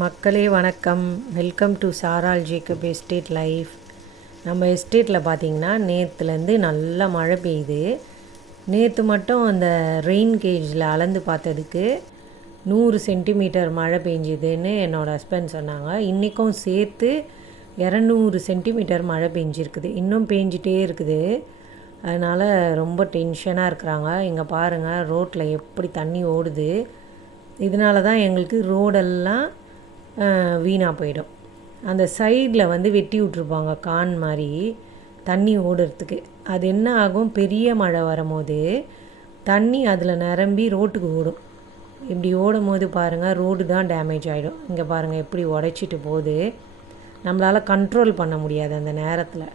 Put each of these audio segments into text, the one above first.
மக்களே வணக்கம். Welcome to சாரால் ஜேக்கப் எஸ்டேட் லைஃப். நம்ம எஸ்டேட்டில் பார்த்திங்கன்னா நேற்றுலேருந்து நல்லா மழை பெய்யுது. நேற்று மட்டும் அந்த ரெயின் கேஜில் அளந்து பார்த்ததுக்கு 100 சென்டிமீட்டர் மழை பெஞ்சுதுன்னு என்னோடய ஹஸ்பண்ட் சொன்னாங்க. இன்றைக்கும் சேர்த்து 200 சென்டிமீட்டர் மழை பெஞ்சிருக்குது. இன்னும் பெஞ்சிட்டே இருக்குது. அதனால் ரொம்ப டென்ஷனாக இருக்கிறாங்க. இங்கே பாருங்கள், ரோட்டில் எப்படி தண்ணி ஓடுது. இதனால தான் எங்களுக்கு ரோடெல்லாம் வீணாக போயிடும். அந்த சைடில் வெட்டி விட்ருப்பாங்க கான் மாதிரி தண்ணி ஓடுறதுக்கு. அது என்ன ஆகும், பெரிய மழை வரும்போது தண்ணி அதில் நிரம்பி ரோட்டுக்கு ஓடும். இப்படி ஓடும் போது பாருங்கள், ரோடு தான் டேமேஜ் ஆகிடும். இங்கே பாருங்கள் எப்படி உடைச்சிட்டு போகுது. நம்மளால் கண்ட்ரோல் பண்ண முடியாது அந்த நேரத்தில்.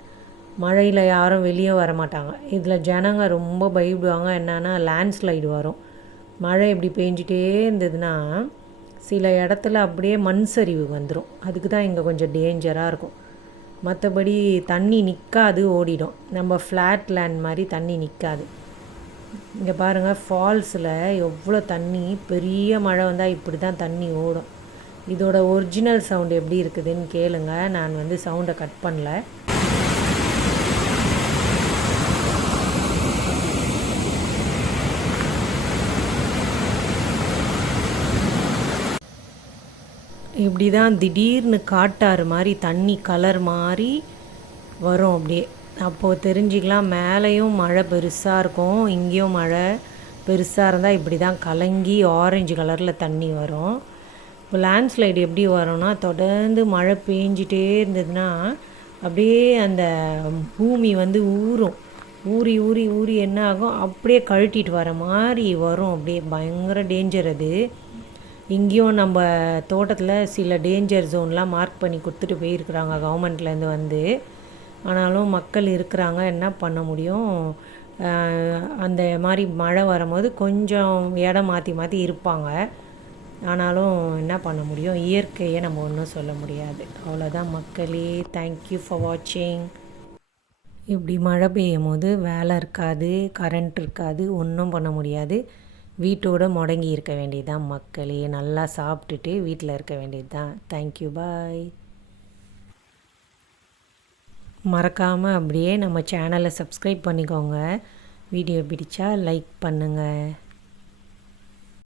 மழையில் யாரும் வெளியே வர மாட்டாங்க. இதில் ஜனங்க ரொம்ப பயப்படுவாங்க. என்னென்னா லேண்ட்ஸ்லைடு வரும். மழை இப்படி பெஞ்சிட்டே இருந்ததுன்னா சில இடத்துல அப்படியே மண் சரிவு வந்துடும். அதுக்கு தான் இங்கே கொஞ்சம் டேஞ்சராக இருக்கும். மற்றபடி தண்ணி நிற்காது, ஓடிடும். நம்ம ஃப்ளாட் லேண்ட் மாதிரி தண்ணி நிற்காது. இங்கே பாருங்கள், ஃபால்ஸில் எவ்வளோ தண்ணி. பெரிய மழை வந்தால் இப்படி தான் தண்ணி ஓடும். இதோட ஒரிஜினல் சவுண்டு எப்படி இருக்குதுன்னு கேளுங்க. நான் சவுண்டை கட் பண்ணல. இப்படி தான் திடீர்னு காட்டாறு மாதிரி தண்ணி கலர் மாதிரி வரும் அப்படியே. அப்போது தெரிஞ்சிக்கலாம் மேலேயும் மழை பெருசாக இருக்கும், இங்கேயும் மழை பெருசாக இருந்தால் இப்படி தான் கலங்கி ஆரஞ்சு கலரில் தண்ணி வரும். இப்போ லேண்ட்ஸ்லைடு எப்படி வரும்னா, தொடர்ந்து மழை பெஞ்சிட்டே இருந்ததுன்னா அப்படியே அந்த பூமி ஊறும். ஊறி ஊறி ஊறி என்ன ஆகும், அப்படியே கழட்டிட்டு வர மாதிரி வரும். அப்படியே பயங்கர டேஞ்சர் அது. இங்கேயும் நம்ம தோட்டத்தில் சில டேஞ்சர் ஜோன்லாம் மார்க் பண்ணி கொடுத்துட்டு போயிருக்கிறாங்க கவர்மெண்ட்லேருந்து ஆனாலும் மக்கள் இருக்கிறாங்க, என்ன பண்ண முடியும். அந்த மாதிரி மழை வரும்போது கொஞ்சம் இடம் மாற்றி மாற்றி இருப்பாங்க. ஆனாலும் என்ன பண்ண முடியும், இயற்கையை நம்ம ஒன்றும் சொல்ல முடியாது. அவ்வளோதான் மக்களே. தேங்க்யூ ஃபார் வாட்சிங். இப்படி மழை பெய்யும் போது வேலை இருக்காது, கரண்ட் இருக்காது, ஒன்றும் பண்ண முடியாது. வீட்டோடு முடங்கி இருக்க வேண்டியது தான் மக்களே. நல்லா சாப்பிட்டுட்டு வீட்டில் இருக்க வேண்டியது தான். தேங்க்யூ, பாய். மறக்காமல் அப்படியே நம்ம சேனலை சப்ஸ்கிரைப் பண்ணிக்கோங்க. வீடியோ பிடிச்சா லைக் பண்ணுங்கள்.